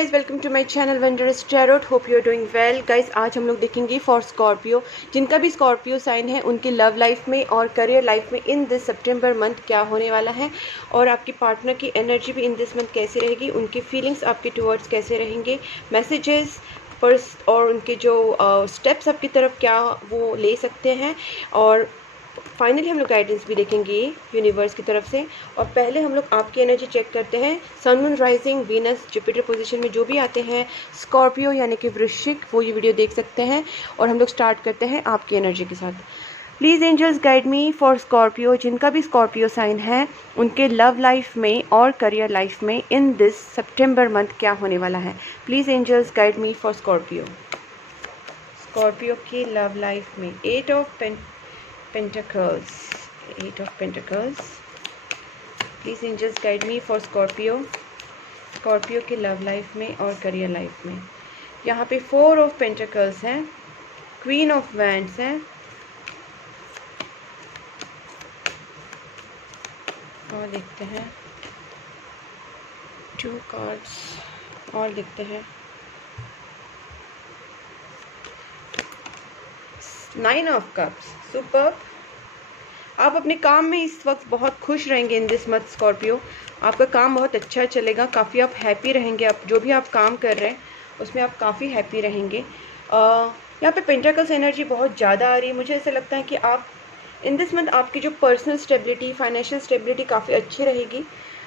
Guys, welcome to my channel wonderous tarot. Hope you are doing well. Guys, आज हम लोग देखेंगे for Scorpio, जिनका भी स्कॉर्पियो साइन है उनके लव लाइफ में और करियर लाइफ में इन दिस सितंबर मंथ क्या होने वाला है, और आपके पार्टनर की एनर्जी भी इन दिस मंथ कैसे रहेगी, उनकी फीलिंग्स आपके टुवर्ड्स कैसे रहेंगे, मैसेजेस पर्स और उनके जो स्टेप्स आपकी तरफ क्या वो ले सकते हैं, और फाइनली हम लोग गाइडेंस भी देखेंगे यूनिवर्स की तरफ से। और पहले हम लोग आपकी एनर्जी चेक करते हैं। Sun moon rising Venus Jupiter position में जो भी आते हैं स्कॉर्पियो यानी कि वृश्चिक, वो ये वीडियो देख सकते हैं। और हम लोग स्टार्ट करते हैं आपकी एनर्जी के साथ। Please angels guide me for Scorpio, जिनका भी स्कॉर्पियो साइन है उनके लव लाइफ में और करियर लाइफ में इन दिस सितंबर मंथ क्या होने वाला है। Please angels guide me for Scorpio. Scorpio की लव लाइफ में eight of Pentacles, Eight of Pentacles. Please angels guide me for Scorpio. Scorpio की लव लाइफ में और करियर लाइफ में यहाँ पे Four of Pentacles हैं, Queen of Wands हैं, और देखते हैं Two cards और देखते हैं Nine of Cups. सुपर। आप अपने काम में इस वक्त बहुत खुश रहेंगे इन दिस मंथ स्कॉर्पियो। आपका काम बहुत अच्छा चलेगा, काफ़ी आप हैप्पी रहेंगे। आप जो भी आप काम कर रहे हैं उसमें आप काफ़ी हैप्पी रहेंगे। यहाँ पे पेंटाकल्स एनर्जी बहुत ज़्यादा आ रही है। मुझे ऐसा लगता है कि आप इन दिस मंथ आपकी जो पर्सनल स्टेबिलिटी, फाइनेंशियल स्टेबिलिटी काफ़ी अच्छी रहेगी,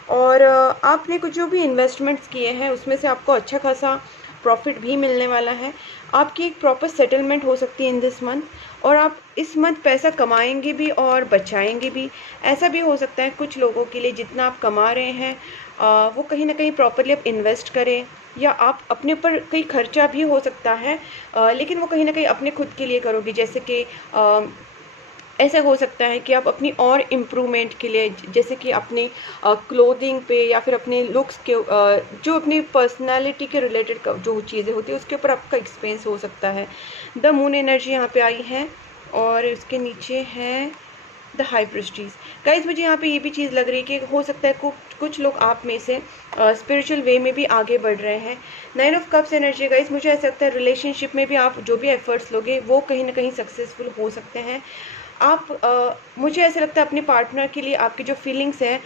और आपने कुछ जो भी इन्वेस्टमेंट्स किए हैं उसमें से आपको अच्छा खासा प्रॉफिट भी मिलने वाला है। आपकी एक प्रॉपर सेटलमेंट हो सकती है इन दिस मंथ, और आप इस मंथ पैसा कमाएंगे भी और बचाएंगे भी। ऐसा भी हो सकता है कुछ लोगों के लिए जितना आप कमा रहे हैं वो कहीं ना कहीं प्रॉपरली आप इन्वेस्ट करें, या आप अपने ऊपर कई खर्चा भी हो सकता है, लेकिन वो कहीं ना कहीं अपने खुद के लिए करोगे। जैसे कि ऐसा हो सकता है कि आप अपनी और इम्प्रूवमेंट के लिए, जैसे कि अपने क्लोथिंग पे या फिर अपने लुक्स के जो अपनी पर्सनालिटी के रिलेटेड जो चीज़ें होती है उसके ऊपर आपका एक्सपेंस हो सकता है। द मून एनर्जी यहाँ पे आई है, और उसके नीचे है द हाई प्रिस्टीज। गाइज, मुझे यहाँ पे ये भी चीज़ लग रही है कि हो सकता है कुछ लोग आप में से स्पिरिचुअल वे में भी आगे बढ़ रहे हैं। Nine of cups energy guys, मुझे ऐसा लगता है रिलेशनशिप में भी आप जो भी एफर्ट्स लोगे वो कहीं ना कहीं सक्सेसफुल हो सकते हैं। आप मुझे ऐसा लगता है अपने पार्टनर के लिए आपकी जो फीलिंग्स हैं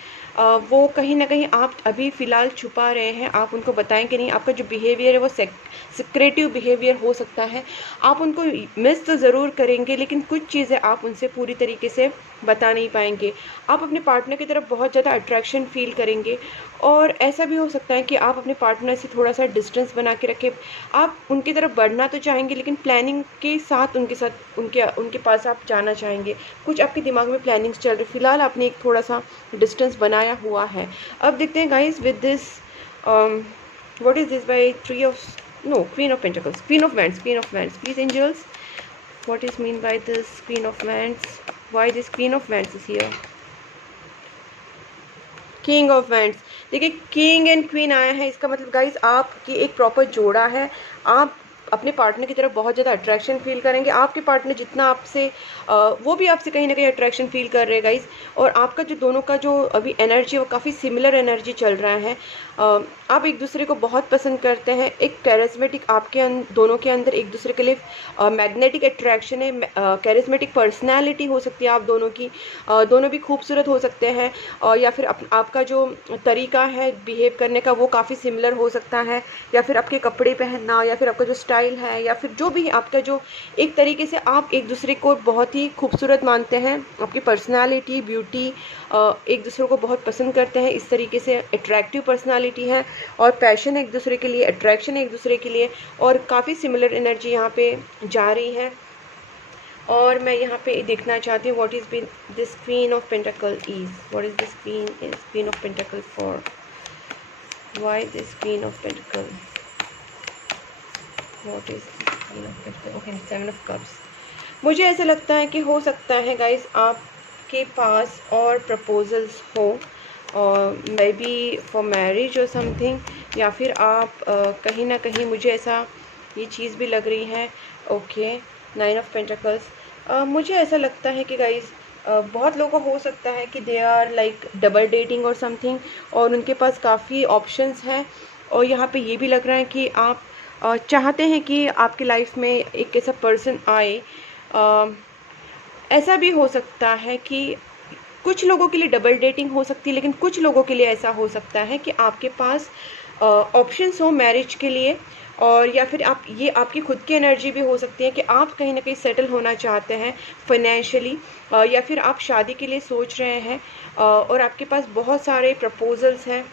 वो कहीं ना कहीं आप अभी फ़िलहाल छुपा रहे हैं, आप उनको बताएंगे नहीं। आपका जो बिहेवियर है वो सिक्रेटिव बिहेवियर हो सकता है। आप उनको मिस तो ज़रूर करेंगे, लेकिन कुछ चीज़ें आप उनसे पूरी तरीके से बता नहीं पाएंगे। आप अपने पार्टनर की तरफ बहुत ज़्यादा अट्रैक्शन फील करेंगे, और ऐसा भी हो सकता है कि आप अपने पार्टनर से थोड़ा सा डिस्टेंस बना के रखें। आप उनकी तरफ बढ़ना तो चाहेंगे, लेकिन प्लानिंग के साथ उनके पास आप जाना चाहेंगे। कुछ आपके दिमाग में प्लानिंग्स चल रही, फिलहाल आपने एक थोड़ा सा डिस्टेंस बनाया हुआ है। अब देखते हैं guys with this what is this by queen of pentacles, queen of wands, queen of wands. Please angels, what is mean by this queen of wands, why this queen of wands is here. King of wands, देखिए king and queen आया है, इसका मतलब guys आपकी एक proper जोड़ा है। आप अपने पार्टनर की तरफ बहुत ज़्यादा अट्रैक्शन फील करेंगे। आपके पार्टनर जितना आपसे वो भी आपसे कहीं ना कहीं अट्रैक्शन फील कर रहे हैं गाइज, और आपका जो दोनों का जो अभी एनर्जी है वो काफ़ी सिमिलर एनर्जी चल रहा है। आप एक दूसरे को बहुत पसंद करते हैं। एक कैरिस्मेटिक आपके दोनों के अंदर एक दूसरे के लिए मैग्नेटिक अट्रैक्शन है। कैरिस्मेटिक पर्सनैलिटी हो सकती है आप दोनों की, दोनों भी खूबसूरत हो सकते हैं, या फिर आपका जो तरीका है बिहेव करने का वो काफ़ी सिमिलर हो सकता है, या फिर आपके कपड़े पहनना, या फिर आपका जो स्टाइल है, या फिर जो भी आपका जो एक तरीके से आप एक दूसरे को बहुत ही खूबसूरत मानते हैं। आपकी पर्सनालिटी, ब्यूटी, एक दूसरे को बहुत पसंद करते हैं। इस तरीके से अट्रैक्टिव पर्सनालिटी है, और पैशन एक दूसरे के लिए, अट्रैक्शन एक दूसरे के लिए, और काफ़ी सिमिलर एनर्जी यहाँ पे जा रही है। और मैं यहाँ पे देखना चाहती हूँ what is been this queen of pentacle is, what is this queen of pentacle for, why this queen of pentacle, what is queen of pentacle. Okay, seven of cups. मुझे ऐसा लगता है कि हो सकता है गाइज आपके पास और प्रपोजल्स हो, और मे बी फॉर मैरिज और समथिंग, या फिर आप कहीं ना कहीं, मुझे ऐसा ये चीज़ भी लग रही है। Okay, nine of pentacles. मुझे ऐसा लगता है कि गाइज बहुत लोगों को हो सकता है कि they are like double dating और समथिंग, और उनके पास काफ़ी ऑप्शंस हैं, और यहाँ पे ये भी लग रहा है कि आप चाहते हैं कि आपकी लाइफ में एक ऐसा पर्सन आए। अ, ऐसा भी हो सकता है कि कुछ लोगों के लिए डबल डेटिंग हो सकती है, लेकिन कुछ लोगों के लिए ऐसा हो सकता है कि आपके पास ऑप्शंस हो मैरिज के लिए, और या फिर आप ये आपकी खुद की एनर्जी भी हो सकती है कि आप कहीं ना कहीं सेटल होना चाहते हैं फाइनेंशियली, या फिर आप शादी के लिए सोच रहे हैं और आपके पास बहुत सारे प्रपोजल्स हैं।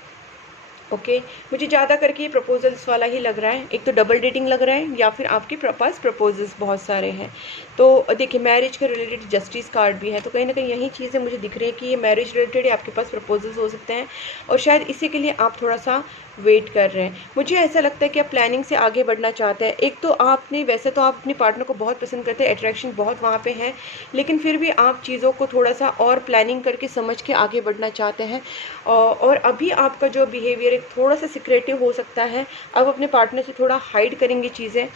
ओके मुझे ज़्यादा करके ये प्रपोजल्स वाला ही लग रहा है, एक तो डबल डेटिंग लग रहा है या फिर आपके पास प्रपोजल्स बहुत सारे हैं। तो देखिए मैरिज के रिलेटेड जस्टिस कार्ड भी है, तो कहीं ना कहीं यही चीज़ें मुझे दिख रही है कि ये मैरिज रिलेटेड आपके पास प्रपोजल्स हो सकते हैं और शायद इसी के लिए आप थोड़ा सा वेट कर रहे हैं। मुझे ऐसा लगता है कि आप प्लानिंग से आगे बढ़ना चाहते हैं। एक तो आपने वैसे तो आप अपने पार्टनर को बहुत पसंद करते हैं, अट्रैक्शन बहुत वहाँ पे है, लेकिन फिर भी आप चीज़ों को थोड़ा सा और प्लानिंग करके समझ के आगे बढ़ना चाहते हैं। और अभी आपका जो बिहेवियर है थोड़ा सा सिक्रेटिव हो सकता है। आप अपने पार्टनर से थोड़ा हाइड करेंगे चीज़ें,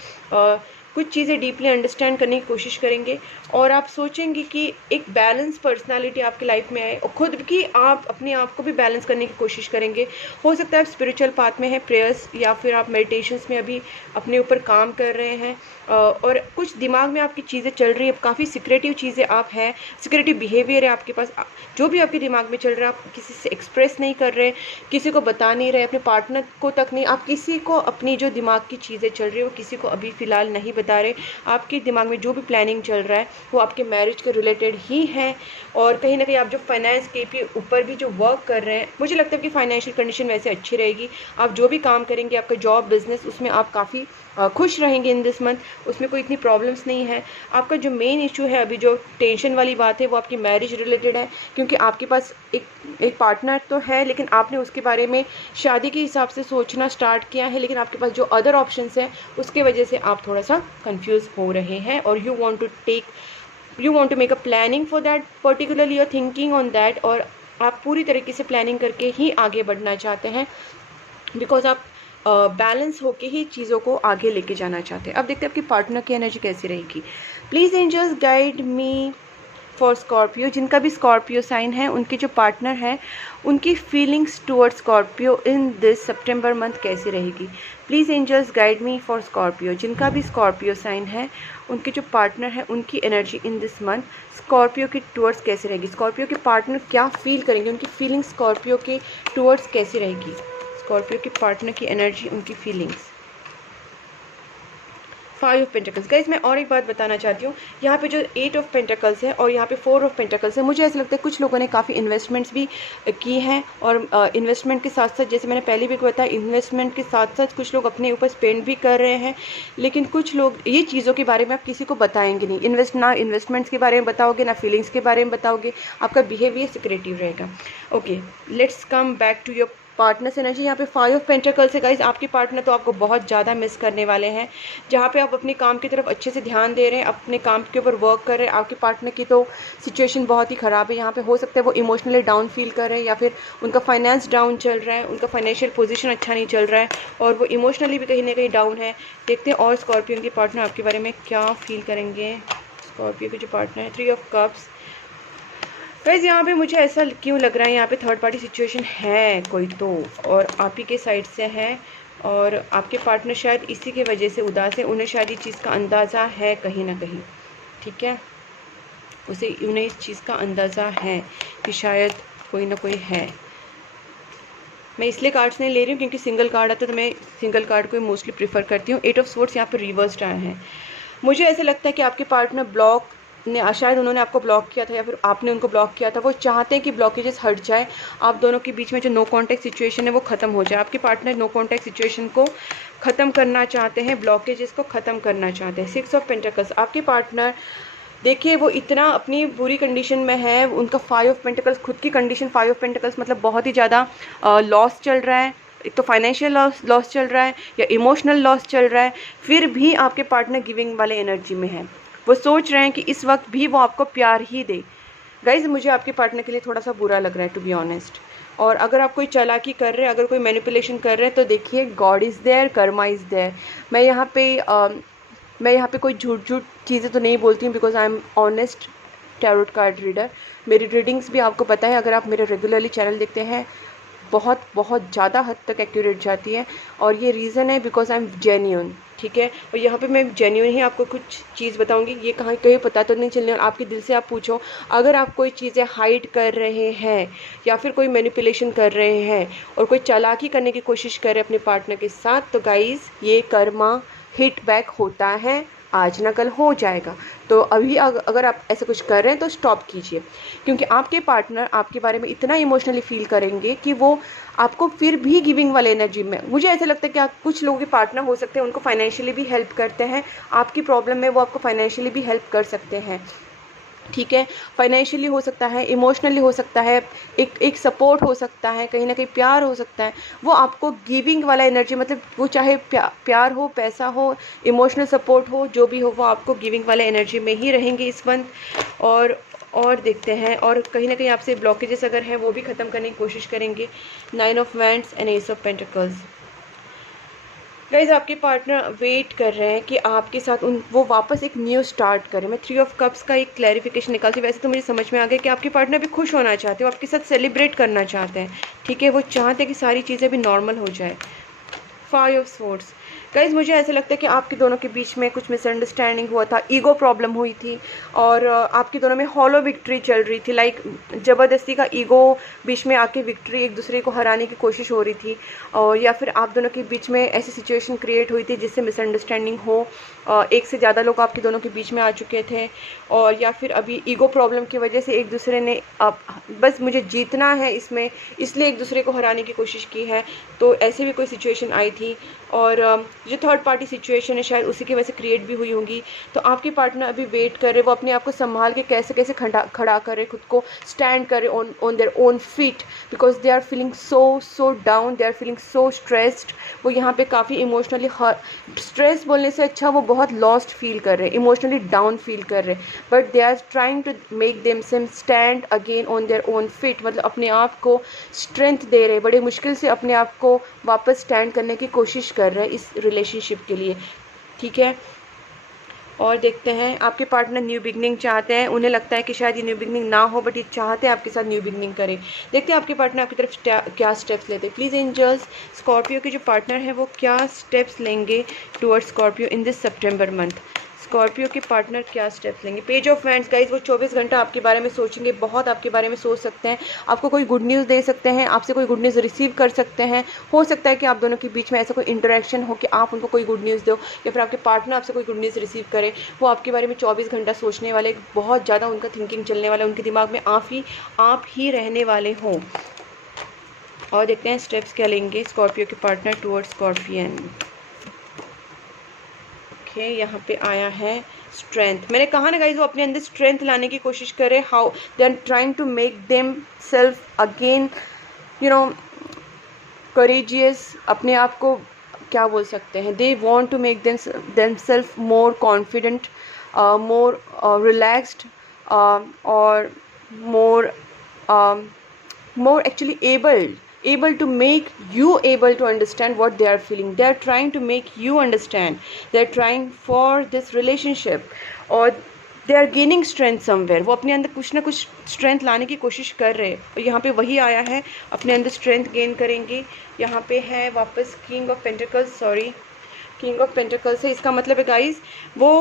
कुछ चीज़ें डीपली अंडरस्टैंड करने की कोशिश करेंगे और आप सोचेंगे कि एक बैलेंस पर्सनालिटी आपकी लाइफ में आए और खुद की आप अपने आप को भी बैलेंस करने की कोशिश करेंगे। हो सकता है आप स्पिरिचुअल पाथ में हैं, प्रेयर्स या फिर आप मेडिटेशंस में अभी अपने ऊपर काम कर रहे हैं, और कुछ दिमाग में आपकी चीज़ें चल रही है, काफ़ी सिक्रेटिव चीज़ें आप हैं, सिक्रेटिव बिहेवियर है आपके पास। जो भी आपके दिमाग में चल रहा है आप किसी से एक्सप्रेस नहीं कर रहे, किसी को बता नहीं रहे, अपने पार्टनर को तक नहीं, आप किसी को अपनी जो दिमाग की चीज़ें चल रही है वो किसी को अभी फ़िलहाल नहीं बता रहे। आपके दिमाग में जो भी प्लानिंग चल रहा है वो आपके मैरिज के रिलेटेड ही है। और कहीं ना कहीं आप जो फाइनेंस के ऊपर भी जो वर्क कर रहे हैं, मुझे लगता है कि फाइनेंशियल कंडीशन वैसे अच्छी रहेगी। आप जो भी काम करेंगे, आपका जॉब बिजनेस, उसमें आप काफ़ी खुश रहेंगे इन दिस मंथ, उसमें कोई इतनी प्रॉब्लम्स नहीं है। आपका जो मेन इशू है अभी जो टेंशन वाली बात है वो आपकी मैरिज रिलेटेड है, क्योंकि आपके पास एक पार्टनर तो है लेकिन आपने उसके बारे में शादी के हिसाब से सोचना स्टार्ट किया है, लेकिन आपके पास जो अदर ऑप्शंस हैं उसके वजह से आप थोड़ा सा कंफ्यूज हो रहे हैं और you want to make a planning for that, particularly you are thinking on that, और आप पूरी तरीके से प्लानिंग करके ही आगे बढ़ना चाहते हैं, बिकॉज आप बैलेंस होके ही चीज़ों को आगे लेके जाना चाहते हैं। अब देखते हैं आपकी पार्टनर की एनर्जी कैसी रहेगी। Please angels guide me for Scorpio. जिनका भी स्कॉर्पियो साइन है, उनके जो पार्टनर है उनकी feelings towards Scorpio in this September month कैसी रहेगी। Please angels guide me for Scorpio. जिनका भी स्कॉर्पियो साइन है, उनके जो पार्टनर है उनकी energy in this month Scorpio की टुवर्ड्स कैसी रहेगी। स्कॉर्पियो के पार्टनर क्या फील करेंगे, उनकी फीलिंग्स स्कॉर्पियो के टुवर्ड्स कैसी रहेगी। स्कॉर्पियो के पार्टनर की एनर्जी, उनकी फीलिंग्स। 5 of pentacles. गाइस मैं और एक बात बताना चाहती हूँ, यहाँ पे जो 8 ऑफ पेंटिकल्स है और यहाँ पे 4 ऑफ पेंटिकल्स है, मुझे ऐसा लगता है कुछ लोगों ने काफ़ी इन्वेस्टमेंट्स भी की हैं, और इन्वेस्टमेंट के साथ साथ, जैसे मैंने पहले भी बताया, इन्वेस्टमेंट के साथ साथ कुछ लोग अपने ऊपर स्पेंड भी कर रहे हैं, लेकिन कुछ लोग ये चीज़ों के बारे में आप किसी को बताएंगे नहीं। ना इन्वेस्टमेंट्स के बारे में बताओगे, ना फीलिंग्स के बारे में बताओगे, आपका बिहेवियर सिक्रेटिव रहेगा। Okay let's come back to your partner's energy. यहाँ पे 5 ऑफ पेंटिकल्स है गाइज। आपके पार्टनर तो आपको बहुत ज़्यादा मिस करने वाले हैं। जहाँ पे आप अपने काम की तरफ अच्छे से ध्यान दे रहे हैं, अपने काम के ऊपर वर्क कर रहे हैं, आपके पार्टनर की तो सिचुएशन बहुत ही ख़राब है। यहाँ पे हो सकता है वो इमोशनली डाउन फील कर रहे हैं, या फिर उनका फाइनेंस डाउन चल रहा है, उनका फाइनेंशियल पोजीशन अच्छा नहीं चल रहा है, और वो इमोशनली भी कहीं ना कहीं डाउन है। देखते हैं और स्कॉर्पियो के पार्टनर आपके बारे में क्या फील करेंगे। स्कॉर्पियो के जो पार्टनर है, 3 ऑफ कप्स। गाइस यहाँ पे मुझे ऐसा क्यों लग रहा है, यहाँ पे थर्ड पार्टी सिचुएशन है कोई तो, और आप ही के साइड से है, और आपके पार्टनर शायद इसी की वजह से उदास है। उन्हें शायद इस चीज़ का अंदाज़ा है कहीं ना कहीं, ठीक है, उन्हें इस चीज़ का अंदाज़ा है कि शायद कोई ना कोई है। मैं इसलिए कार्ड्स नहीं ले रही हूँ क्योंकि सिंगल कार्ड आता है, तो मैं सिंगल कार्ड को मोस्टली प्रीफर करती हूँ। 8 ऑफ स्वॉर्ड्स यहाँ पर रिवर्स्ड आए हैं। मुझे ऐसा लगता है कि आपके पार्टनर शायद उन्होंने आपको ब्लॉक किया था या फिर आपने उनको ब्लॉक किया था। वो चाहते हैं कि ब्लॉकेजेस हट जाए, आप दोनों के बीच में जो नो कॉन्टैक्ट सिचुएशन है वो ख़त्म हो जाए। आपके पार्टनर नो कॉन्टैक्ट सिचुएशन को ख़त्म करना चाहते हैं, ब्लॉकेजेस को ख़त्म करना चाहते हैं। 6 ऑफ पेंटिकल्स। आपके पार्टनर देखिए वो इतना अपनी बुरी कंडीशन में है, उनका 5 ऑफ पेंटिकल्स खुद की कंडीशन, 5 ऑफ पेंटिकल्स मतलब बहुत ही ज़्यादा लॉस चल रहा है। एक तो फाइनेंशियल लॉस चल रहा है या इमोशनल लॉस चल रहा है, फिर भी आपके पार्टनर गिविंग वाले एनर्जी में है। वो सोच रहे हैं कि इस वक्त भी वो आपको प्यार ही दे। गाइज मुझे आपके पार्टनर के लिए थोड़ा सा बुरा लग रहा है, टू बी ऑनेस्ट। और अगर आप कोई चालाकी कर रहे हैं, अगर कोई मैनिपुलेशन कर रहे हैं, तो देखिए God is there, karma is there. मैं यहाँ पे कोई झूठ चीज़ें तो नहीं बोलती हूँ, because I am honest tarot card reader. मेरी रीडिंग्स भी आपको पता है, अगर आप मेरे रेगुलरली चैनल देखते हैं, बहुत बहुत ज़्यादा हद तक एक्यूरेट जाती है, और ये रीज़न है बिकॉज आई एम जेन्यून, ठीक है। और यहाँ पे मैं जेन्यून ही आपको कुछ चीज़ बताऊंगी, ये कहाँ कहीं पता तो नहीं चलने, और आपके दिल से आप पूछो, अगर आप कोई चीज़ें हाइड कर रहे हैं या फिर कोई मैनिपुलेशन कर रहे हैं और कोई चालाकी करने की कोशिश कर रहे हैं अपने पार्टनर के साथ, तो गाइज़ ये कर्मा हिट बैक होता है, आज ना कल हो जाएगा। तो अभी अगर आप ऐसा कुछ कर रहे हैं तो स्टॉप कीजिए, क्योंकि आपके पार्टनर आपके बारे में इतना इमोशनली फील करेंगे कि वो आपको फिर भी गिविंग वाले एनर्जी में, मुझे ऐसा लगता है कि आप कुछ लोगों के पार्टनर हो सकते हैं उनको फाइनेंशियली भी हेल्प करते हैं, आपकी प्रॉब्लम में वो आपको फाइनेंशियली भी हेल्प कर सकते हैं, ठीक है। फाइनेंशियली हो सकता है, इमोशनली हो सकता है, एक सपोर्ट हो सकता है, कहीं ना कहीं प्यार हो सकता है, वो आपको गिविंग वाला एनर्जी, मतलब वो चाहे प्यार हो, पैसा हो, इमोशनल सपोर्ट हो, जो भी हो, वो आपको गिविंग वाला एनर्जी में ही रहेंगे इस मंथ। और देखते हैं, और कहीं ना कहीं आपसे ब्लॉकेजेस अगर हैं वो भी ख़त्म करने की कोशिश करेंगे। 9 of wands and S of pentacles. Guys आपके पार्टनर वेट कर रहे हैं कि आपके साथ वो वापस एक न्यू स्टार्ट करें। मैं 3 ऑफ कप्स का एक क्लैरिफिकेशन निकालती हूँ। वैसे तो मुझे समझ में आ गया कि आपके पार्टनर भी खुश होना चाहते हो, आपके साथ सेलिब्रेट करना चाहते हैं, ठीक है। वो चाहते हैं कि सारी चीज़ें भी नॉर्मल हो जाए। 5 ऑफ स्वॉर्ड्स। गाइज मुझे ऐसा लगता है कि आपके दोनों के बीच में कुछ मिसअंडरस्टैंडिंग हुआ था, ईगो प्रॉब्लम हुई थी, और आपके दोनों में हॉलो विक्ट्री चल रही थी, लाइक ज़बरदस्ती का ईगो बीच में आके विक्ट्री एक दूसरे को हराने की कोशिश हो रही थी, और या फिर आप दोनों के बीच में ऐसी सिचुएशन क्रिएट हुई थी जिससे मिसअंडरस्टैंडिंग हो, एक से ज़्यादा लोग आपके दोनों के बीच में आ चुके थे, और या फिर अभी ईगो प्रॉब्लम की वजह से एक दूसरे ने बस मुझे जीतना है इसमें, इसलिए एक दूसरे को हराने की कोशिश की है, तो ऐसे भी कोई सिचुएशन आई थी। और जो थर्ड पार्टी सिचुएशन है शायद उसी की वजह से क्रिएट भी हुई होंगी। तो आपके पार्टनर अभी वेट कर रहे, वो अपने आप को संभाल के कैसे कैसे खड़ा कर रहे, खुद को स्टैंड कर रहे on their own feet, because they are feeling so down, they are feeling so stressed. वो यहाँ पे काफ़ी इमोशनली, स्ट्रेस बोलने से अच्छा वो बहुत लॉस्ट फील कर रहे हैं, इमोशनली डाउन फील कर रहे हैं, but they are trying to make themselves stand again on their own feet, मतलब अपने आप को स्ट्रेंथ दे रहे, बड़े मुश्किल से अपने आप को वापस स्टैंड करने की कोशिश कर रहे हैं इस रिलेशनशिप के लिए, ठीक है। और देखते हैं, आपके पार्टनर न्यू बिगनिंग चाहते हैं, उन्हें लगता है कि शायद ये न्यू बिगनिंग ना हो, बट ये चाहते हैं आपके साथ न्यू बिगनिंग करें। देखते हैं आपके पार्टनर आपकी तरफ क्या स्टेप्स लेते हैं। प्लीज़ एंजल्स, स्कॉर्पियो के जो पार्टनर है वो क्या स्टेप्स लेंगे towards Scorpio in this September month. Scorpio के पार्टनर क्या स्टेप्स लेंगे। Page of wands. गाइज वो 24 घंटा आपके बारे में सोचेंगे, बहुत आपके बारे में सोच सकते हैं, आपको कोई गुड न्यूज़ दे सकते हैं, आपसे कोई गुड न्यूज़ रिसीव कर सकते हैं। हो सकता है कि आप दोनों के बीच में ऐसा कोई इंटरेक्शन हो कि आप उनको कोई गुड न्यूज़ दो, या फिर आपके पार्टनर आपसे कोई गुड न्यूज़ रिसीव करे। वो आपके बारे में 24 घंटा सोचने वाले, बहुत ज़्यादा उनका थिंकिंग चलने वाला, उनके दिमाग में आप ही रहने वाले हों। और देखते हैं स्टेप्स क्या लेंगे स्कॉर्पियो के पार्टनर टुवर्ड्स स्कॉर्पियन। यहाँ पे आया है स्ट्रेंथ। मैंने कहा ना गाइज वो अपने अंदर स्ट्रेंथ लाने की कोशिश कर रहे, how they are trying to make them self again courageous, अपने आप को क्या बोल सकते हैं, they want to make them self more confident, more relaxed, और more actually able to make you able to understand what they are feeling. They are trying to make you understand, they are trying for this relationship, or they are gaining strength somewhere. वो अपने अंदर कुछ ना कुछ strength लाने की कोशिश कर रहे हैं, और यहाँ पे वही आया है, अपने अंदर स्ट्रेंथ गेन करेंगे। यहाँ पे है वापस king of pentacles, king of pentacles है। इसका मतलब है गाइज वो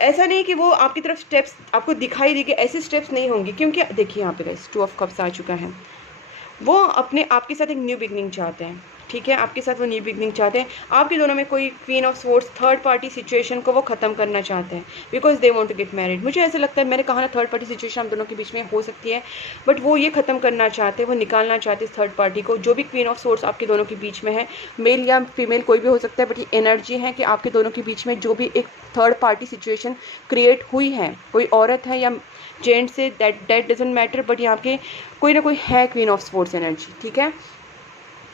ऐसा नहीं कि वो आपकी तरफ स्टेप्स आपको दिखाई देंगे, ऐसे स्टेप्स नहीं होंगे, क्योंकि देखिए यहाँ पे गाइस 2 ऑफ कप्स आ चुका है। वो अपने आपके साथ एक न्यू बिगनिंग चाहते हैं, ठीक है, आपके साथ वो न्यू बिगनिंग चाहते हैं। आपके दोनों में कोई queen of swords third party situation को वो ख़त्म करना चाहते हैं, because they want to get married. मुझे ऐसा लगता है, मैंने कहा ना थर्ड पार्टी सिचुएशन हम दोनों के बीच में हो सकती है, बट वो ये ख़त्म करना चाहते हैं, वो निकालना चाहते हैं थर्ड पार्टी को। जो भी क्वीन ऑफ स्वॉर्ड्स आपके दोनों के बीच में है, मेल या फीमेल कोई भी हो सकता है, बट ये एनर्जी है कि आपके दोनों के बीच में जो भी एक थर्ड पार्टी सिचुएशन क्रिएट हुई है, कोई औरत है या जेंट्स से, दैट डजंट मैटर, बट यहाँ के कोई ना कोई है क्वीन ऑफ स्वॉर्ड्स एनर्जी, ठीक है।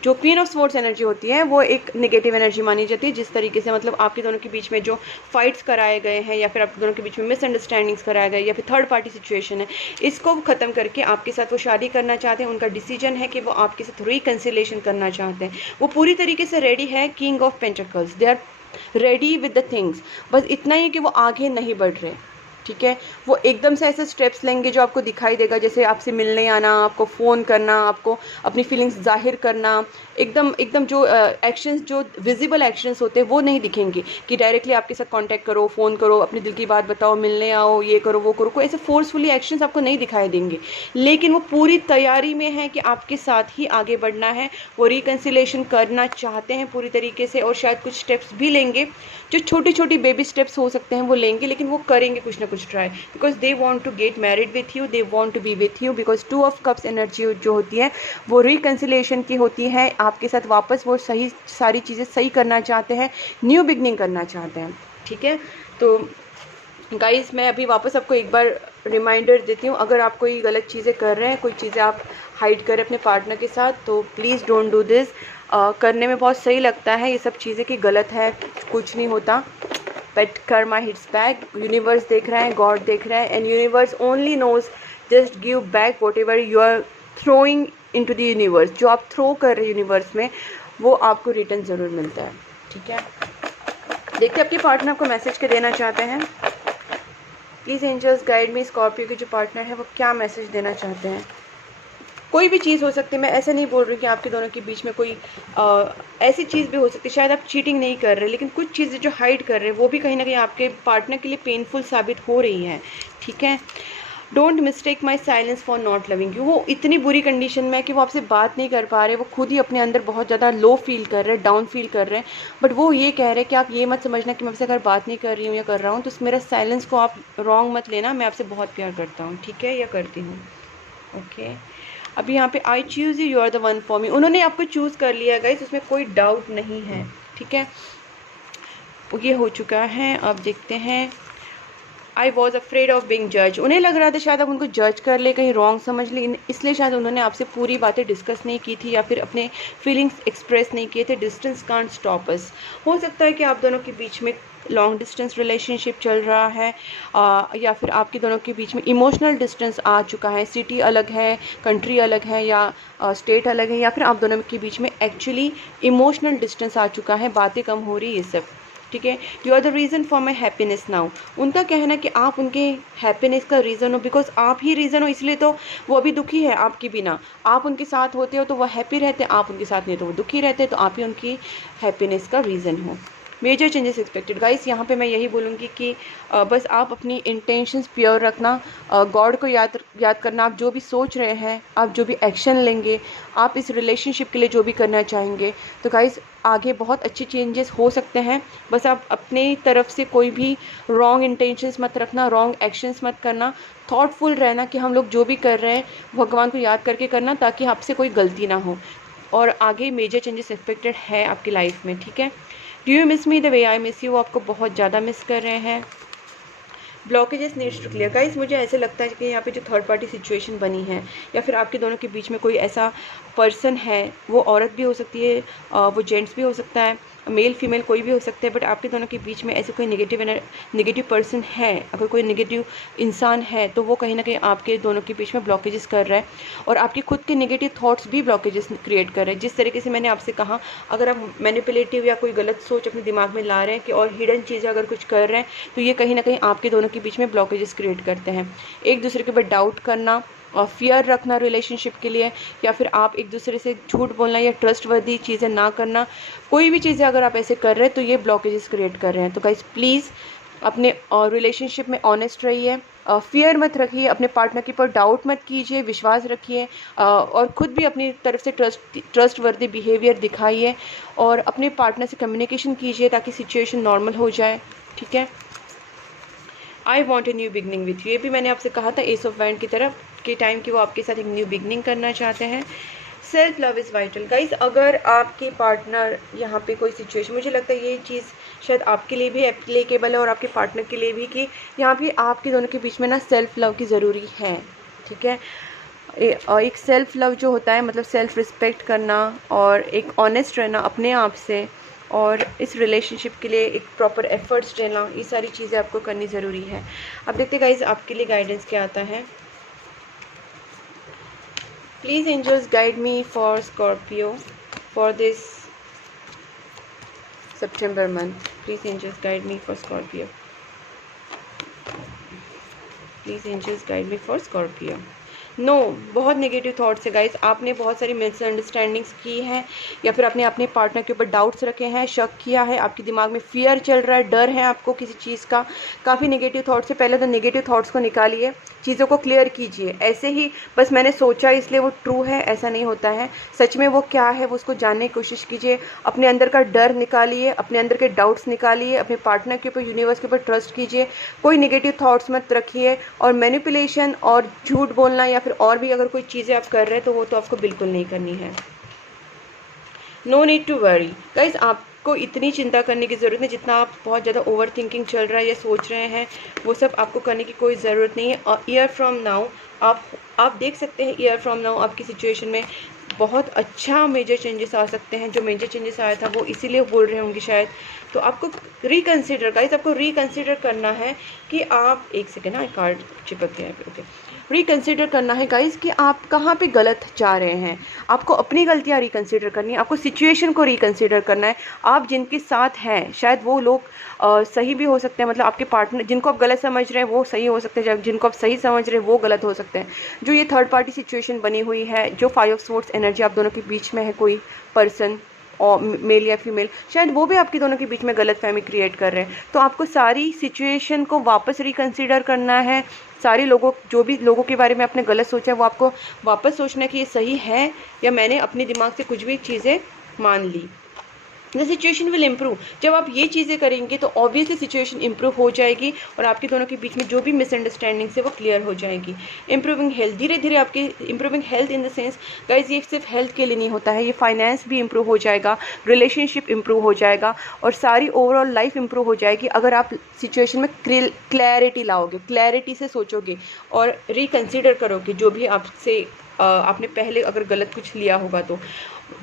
जो क्वीन ऑफ स्वॉर्ड्स एनर्जी होती है वो एक नेगेटिव एनर्जी मानी जाती है, जिस तरीके से मतलब आपके दोनों के बीच में जो फाइट्स कराए गए हैं, या फिर आपके दोनों के बीच में मिसअंडरस्टैंडिंग्स कराए गए, या फिर थर्ड पार्टी सिचुएशन है, इसको ख़त्म करके आपके साथ वो शादी करना चाहते हैं। उनका डिसीजन है कि वो आपके साथ रिकन्सिलेशन करना चाहते हैं। वो पूरी तरीके से रेडी है, king of pentacles, they are ready with the things. बस इतना ही कि वो आगे नहीं बढ़ रहे, ठीक है। वो एकदम से ऐसे स्टेप्स लेंगे जो आपको दिखाई देगा, जैसे आपसे मिलने आना, आपको फ़ोन करना, आपको अपनी फीलिंग्स ज़ाहिर करना, एकदम एकदम जो एक्शंस, जो विजिबल एक्शंस होते हैं वो नहीं दिखेंगे कि डायरेक्टली आपके साथ कांटेक्ट करो, फ़ोन करो, अपनी दिल की बात बताओ, मिलने आओ, ये करो वो करो, कोई ऐसे फोर्सफुली एक्शंस आपको नहीं दिखाई देंगे। लेकिन वो पूरी तैयारी में है कि आपके साथ ही आगे बढ़ना है, वो रिकन्सिलेशन करना चाहते हैं पूरी तरीके से, और शायद कुछ स्टेप्स भी लेंगे, जो छोटी छोटी बेबी स्टेप्स हो सकते हैं वो लेंगे, लेकिन वो करेंगे कुछ ना कुछ try, because they want to get married with you, they want to be with you, because 2 of cups energy जो होती है वो रिकन्सिलेशन की होती है। आपके साथ वापस वो सही सारी चीज़ें सही करना चाहते हैं, न्यू बिगनिंग करना चाहते हैं, ठीक है। तो गाइस मैं अभी वापस आपको एक बार रिमाइंडर देती हूँ, अगर आप कोई गलत चीज़ें कर रहे हैं, कोई चीज़ें आप हाइड करें अपने पार्टनर के साथ, तो प्लीज़ डोंट डू दिस। करने में बहुत सही लगता है ये सब चीज़ें कि गलत है, कुछ नहीं होता, but karma hits back. Universe देख रहा है, गॉड देख रहा है, and universe only knows, just give back whatever you are throwing into the universe. जो आप थ्रो कर रहे हैं यूनिवर्स में, वो आपको रिटर्न ज़रूर मिलता है, ठीक है। देखते हैं आपके पार्टनर आपको मैसेज क्या देना चाहते हैं। Please angels guide me, Scorpio के जो पार्टनर है वो क्या मैसेज देना चाहते हैं। कोई भी चीज़ हो सकती है, मैं ऐसे नहीं बोल रही कि आपके दोनों के बीच में कोई ऐसी चीज़ भी हो सकती है, शायद आप चीटिंग नहीं कर रहे, लेकिन कुछ चीज़ें जो हाइड कर रहे हैं वो भी कहीं ना कहीं आपके पार्टनर के लिए पेनफुल साबित हो रही हैं, ठीक है। Don't mistake my silence for not loving you. वो इतनी बुरी कंडीशन में है कि वो आपसे बात नहीं कर पा रहे, वो खुद ही अपने अंदर बहुत ज़्यादा लो फील कर रहे हैं, डाउन फील कर रहे हैं, बट वो ये कह रहे हैं कि आप ये मत समझना कि मैं आपसे अगर बात नहीं कर रही हूँ या कर रहा हूँ तो मेरा साइलेंस को आप रॉन्ग मत लेना, मैं आपसे बहुत प्यार करता हूँ, ठीक है, या करती हूँ, ओके। अभी यहाँ पे I choose you, you are the one for me, उन्होंने आपको चूज़ कर लिया गाइस, उसमें कोई डाउट नहीं है, ठीक है। ये हो चुका है। अब देखते हैं, I was afraid of being जज, उन्हें लग रहा था शायद आप उनको जज कर ले, कहीं रॉन्ग समझ ले, इसलिए शायद उन्होंने आपसे पूरी बातें डिस्कस नहीं की थी या फिर अपने फीलिंग्स एक्सप्रेस नहीं किए थे। डिस्टेंस कांट स्टॉप अस, हो सकता है कि आप दोनों के बीच में लॉन्ग डिस्टेंस रिलेशनशिप चल रहा है, या फिर आपके दोनों के बीच में इमोशनल डिस्टेंस आ चुका है, सिटी अलग है, कंट्री अलग है, या स्टेट अलग है, या फिर आप दोनों के बीच में एक्चुअली इमोशनल डिस्टेंस आ चुका है, बातें कम हो रही है, ये सब, ठीक है। You are the reason for my happiness now, उनका कहना है कि आप उनके हैप्पीनेस का रीज़न हो, बिकॉज आप ही रीज़न हो, इसलिए तो वो अभी दुखी है आपके बिना। आप उनके साथ होते हो तो वो हैप्पी रहते, आप उनके साथ नहीं तो वो दुखी रहते, तो आप ही उनकी हैप्पीनेस का रीज़न हो। मेजर चेंजेस एक्सपेक्टेड गाइस, यहाँ पे मैं यही बोलूँगी कि बस आप अपनी इंटेंशंस प्योर रखना, गॉड को याद करना, आप जो भी सोच रहे हैं, आप जो भी एक्शन लेंगे, आप इस रिलेशनशिप के लिए जो भी करना चाहेंगे, तो गाइस आगे बहुत अच्छे चेंजेस हो सकते हैं। बस आप अपनी तरफ से कोई भी रॉन्ग इंटेंशंस मत रखना, रॉन्ग एक्शंस मत करना, थॉटफुल रहना कि हम लोग जो भी कर रहे हैं भगवान को याद करके करना, ताकि आपसे कोई गलती ना हो, और आगे मेजर चेंजेस एक्सपेक्टेड है आपकी लाइफ में, ठीक है। Do you miss me the way I miss you, आपको बहुत ज़्यादा मिस कर रहे हैं। Blockages needs to clear guys, मुझे ऐसे लगता है कि यहाँ पे जो थर्ड पार्टी सिचुएशन बनी है, या फिर आपके दोनों के बीच में कोई ऐसा पर्सन है, वो औरत भी हो सकती है, वो जेंट्स भी हो सकता है, मेल फीमेल कोई भी हो सकता है, बट आपके दोनों के बीच में ऐसे कोई नेगेटिव पर्सन है, अगर कोई नेगेटिव इंसान है, तो वो कहीं ना कहीं आपके दोनों के बीच में ब्लॉकेजेस कर रहा है, और आपके खुद के नेगेटिव थॉट्स भी ब्लॉकेजेस क्रिएट कर रहे हैं। जिस तरीके से मैंने आपसे कहा, अगर आप मैनिपुलेटिव या कोई गलत सोच अपने दिमाग में ला रहे हैं कि और हिडन चीज़ें अगर कुछ कर रहे हैं, तो ये कहीं ना कहीं आपके दोनों के बीच में ब्लॉकेजेस क्रिएट करते हैं। एक दूसरे के ऊपर डाउट करना और फियर रखना रिलेशनशिप के लिए, या फिर आप एक दूसरे से झूठ बोलना या ट्रस्टवर्दी चीज़ें ना करना, कोई भी चीज़ें अगर आप ऐसे कर रहे हैं तो ये ब्लॉकेजेस क्रिएट कर रहे हैं। तो गाइस प्लीज़ अपने रिलेशनशिप में ऑनेस्ट रहिए, फियर मत रखिए, अपने पार्टनर के ऊपर डाउट मत कीजिए, विश्वास रखिए, और ख़ुद भी अपनी तरफ से ट्रस्टवर्दी बिहेवियर दिखाइए, और अपने पार्टनर से कम्युनिकेशन कीजिए ताकि सिचुएशन नॉर्मल हो जाए, ठीक है। I want a new beginning with you, ये भी मैंने आपसे कहा था एस ऑफ वाइंड की तरफ के टाइम कि वो आपके साथ एक न्यू बिगनिंग करना चाहते हैं। Self love is vital guys, अगर आपके पार्टनर यहाँ पे कोई सिचुएशन, मुझे लगता है ये चीज़ शायद आपके लिए भी एप्लीकेबल है और आपके पार्टनर के लिए भी, कि यहाँ पे आपके दोनों के बीच में ना सेल्फ लव की ज़रूरी है, ठीक है। एक सेल्फ लव जो होता है मतलब सेल्फ रिस्पेक्ट करना और एक ऑनेस्ट रहना अपने आप से, और इस रिलेशनशिप के लिए एक प्रॉपर एफर्ट्स देना, ये सारी चीज़ें आपको करनी ज़रूरी है। अब देखते गाइस आपके लिए गाइडेंस क्या आता है। Please angels guide me for Scorpio for this September month. Please angels guide me for Scorpio. Please angels guide me for Scorpio. No, बहुत नेगेटिव थॉट्स है गाइस। आपने बहुत सारी मिसअंडरस्टैंडिंग्स की हैं, या फिर आपने अपने पार्टनर के ऊपर डाउट्स रखे हैं, शक किया है, आपके दिमाग में फियर चल रहा है, डर है आपको किसी चीज़ का, काफ़ी नेगेटिव थॉट्स से। पहले तो नेगेटिव थॉट्स को निकालिए, चीज़ों को क्लियर कीजिए। ऐसे ही बस मैंने सोचा इसलिए वो ट्रू है, ऐसा नहीं होता है। सच में वो क्या है वो उसको जानने की कोशिश कीजिए। अपने अंदर का डर निकालिए, अपने अंदर के डाउट्स निकालिए, अपने पार्टनर के ऊपर, यूनिवर्स के ऊपर ट्रस्ट कीजिए। कोई नेगेटिव थॉट्स मत रखिए। और मैनिपुलेशन और झूठ बोलना या फिर और भी अगर कोई चीज़ें आप कर रहे हैं तो वो तो आपको बिल्कुल नहीं करनी है। No need to worry guys, आपको इतनी चिंता करने की ज़रूरत नहीं जितना आप बहुत ज़्यादा ओवर थिंकिंग चल रहा है या सोच रहे हैं, वो सब आपको करने की कोई ज़रूरत नहीं है। और ईयर फ्रॉम नाउ आप देख सकते हैं, ईयर फ्रॉम नाउ आपकी सिचुएशन में बहुत अच्छा मेजर चेंजेस आ सकते हैं। जो मेजर चेंजेस आया था वो इसीलिए बोल रहे होंगे शायद। तो आपको रिकंसिडर गाइस, आपको रिकंसिडर करना है कि आप, एक सेकेंड ना, कार्ड चिपक गया है, ओके। रिकंसिडर करना है गाइस कि आप कहाँ पे गलत जा रहे हैं। आपको अपनी गलतियाँ रिकंसिडर करनी है, आपको सिचुएशन को रिकंसिडर करना है। आप जिनके साथ हैं शायद वो लोग सही भी हो सकते हैं, मतलब आपके पार्टनर जिनको आप गलत समझ रहे हैं वो सही हो सकते हैं, जिनको आप सही समझ रहे हैं वो गलत हो सकते हैं। जो ये थर्ड पार्टी सिचुएशन बनी हुई है, जो 5 ऑफ सोर्ड्स एनर्जी आप दोनों के बीच में है, कोई पर्सन और मेल या फीमेल, शायद वो भी आपके दोनों के बीच में गलत फहमी क्रिएट कर रहे हैं। तो आपको सारी सिचुएशन को वापस रिकंसिडर करना है। सारे लोगों, जो भी लोगों के बारे में आपने गलत सोचा है वो आपको वापस सोचना है कि ये सही है या मैंने अपने दिमाग से कुछ भी चीज़ें मान ली। The situation will improve. जब आप ये चीज़ें करेंगे तो ऑब्वियसली सिचुएशन इम्प्रूव हो जाएगी और आपके दोनों के बीच में जो भी मिसअंडरस्टैंडिंग्स है वो क्लियर हो जाएगी। इम्प्रूविंग हेल्थ, धीरे धीरे आपकी improving health in the sense guys, ये सिर्फ हेल्थ के लिए नहीं होता है, ये फाइनेंस भी इम्प्रूव हो जाएगा, रिलेशनशिप इम्प्रूव हो जाएगा और सारी ओवरऑल लाइफ इम्प्रूव हो जाएगी अगर आप सिचुएशन में क्लैरिटी लाओगे, क्लैरिटी से सोचोगे और रिकन्सिडर करोगे जो भी आपसे आपने पहले अगर गलत कुछ लिया होगा तो।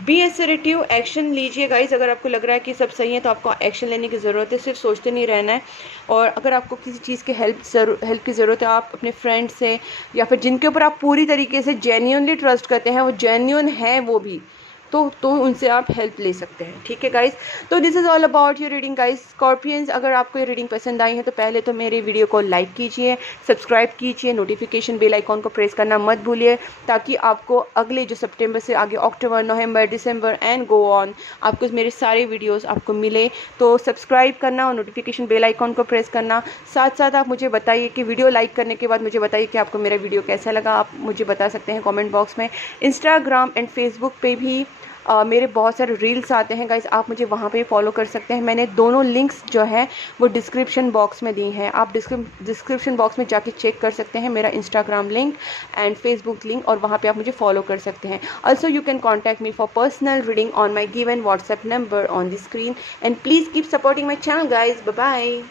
बी असर्टिव, एक्शन लीजिए गाइज। अगर आपको लग रहा है कि सब सही है तो आपको एक्शन लेने की ज़रूरत है, सिर्फ सोचते नहीं रहना है। और अगर आपको किसी चीज़ के हेल्प की ज़रूरत है, आप अपने फ्रेंड से या फिर जिनके ऊपर आप पूरी तरीके से जेन्युइनली ट्रस्ट करते हैं, वो जेन्युइन है वो भी, तो उनसे आप हेल्प ले सकते हैं। ठीक है गाइज, तो this is all about your reading guys. Scorpions, अगर आपको ये रीडिंग पसंद आई है तो पहले तो मेरे वीडियो को लाइक कीजिए, सब्सक्राइब कीजिए, नोटिफिकेशन बेल आइकॉन को प्रेस करना मत भूलिए, ताकि आपको अगले जो सितंबर से आगे अक्टूबर, नवंबर, दिसंबर एंड गो ऑन आपको मेरे सारे वीडियोज़ आपको मिले। तो सब्सक्राइब करना और नोटिफिकेशन बेल आइकॉन को प्रेस करना। साथ साथ आप मुझे बताइए कि वीडियो लाइक करने के बाद मुझे बताइए कि आपको मेरा वीडियो कैसा लगा। आप मुझे बता सकते हैं कमेंट बॉक्स में। इंस्टाग्राम एंड फेसबुक पे भी मेरे बहुत सारे रील्स आते हैं गाइज, आप मुझे वहाँ पे फॉलो कर सकते हैं। मैंने दोनों लिंक्स जो है वो डिस्क्रिप्शन बॉक्स में दी हैं, आप डिस्क्रिप्शन बॉक्स में जाके चेक कर सकते हैं मेरा Instagram link and Facebook link, और वहाँ पे आप मुझे फॉलो कर सकते हैं। Also you can contact me for personal reading on my given WhatsApp number on the screen and please keep supporting my channel guys. Bye bye.